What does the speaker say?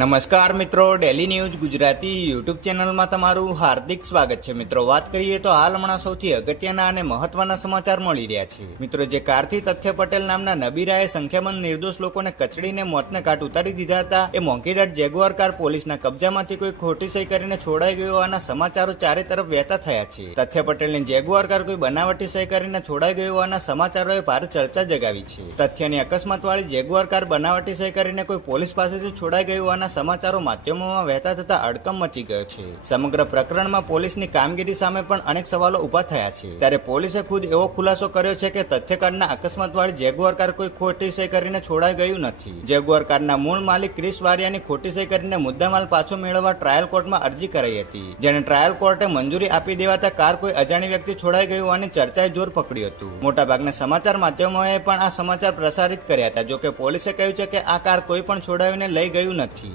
નમસ્કાર મિત્રો, daily news Gujarati YouTube ચેનલમાં તમારું હાર્દિક સ્વાગત છે। મિત્રો, વાત કરીએ તો હાલ હમણાં સૌથી અગત્યના અને મહત્વના સમાચાર મળી રહ્યા છે। મિત્રો, જે કારથી તથ્ય પટેલ નામના નબીરાએ સંખ્યાબંધ નિર્દોષ લોકોને કચડીને મોતને ઘાટ ઉતારી દીધા હતા, એ મોંઘીદાટ જેગુઆર કાર પોલીસના કબજામાંથી કોઈ ખોટી સહી કરીને છોડાઈ ગયો હોવાના સમાચારો ચારે તરફ વહેતા થયા છે। તથ્ય પટેલની જેગુઆર કાર કોઈ બનાવટી સહી કરીને છોડાઈ ગયો હોવાના સમાચારોએ ભારે ચર્ચા જગાવી છે। તથ્યની અકસ્માતવાળી જેગુઆર કાર બનાવટી સહી કરીને કોઈ પોલીસ પાસેથી છોડાઈ ગઈ હોવાના સમાચારો માધ્યમોમાં વહેતા થતા અડકમ મચી ગયો છે। સમગ્ર પ્રકરણમાં પોલીસની કામગીરી સામે પણ અનેક સવાલો ઉભા થયા છે। ત્યારે પોલીસે ખુદ એવો ખુલાસો કર્યો છે કે તથ્યકાંડના અકસ્માતવાળી જેગુઆર કાર કોઈ ખોટી સહી કરીને છોડાઈ ગયું નથી। જેગુઆર કારના મૂળ માલિક ક્રિસ વારિયાની ખોટી સહી કરીને મુદ્દામાલ પાછો મેળવવા ટ્રાયલ કોર્ટમાં અરજી કરાઈ હતી, જેને ટ્રાયલ કોર્ટે મંજૂરી આપી દેવાતા કાર કોઈ અજાણી વ્યક્તિ છોડાઈ ગયું હોવાની ચર્ચાએ જોર પકડ્યું હતું। મોટાભાગના સમાચાર માધ્યમોએ પણ આ સમાચાર પ્રસારિત કર્યા હતા, જોકે પોલીસે કહ્યું છે કે આ કાર કોઈ પણ છોડાવીને લઈ ગયું નથી।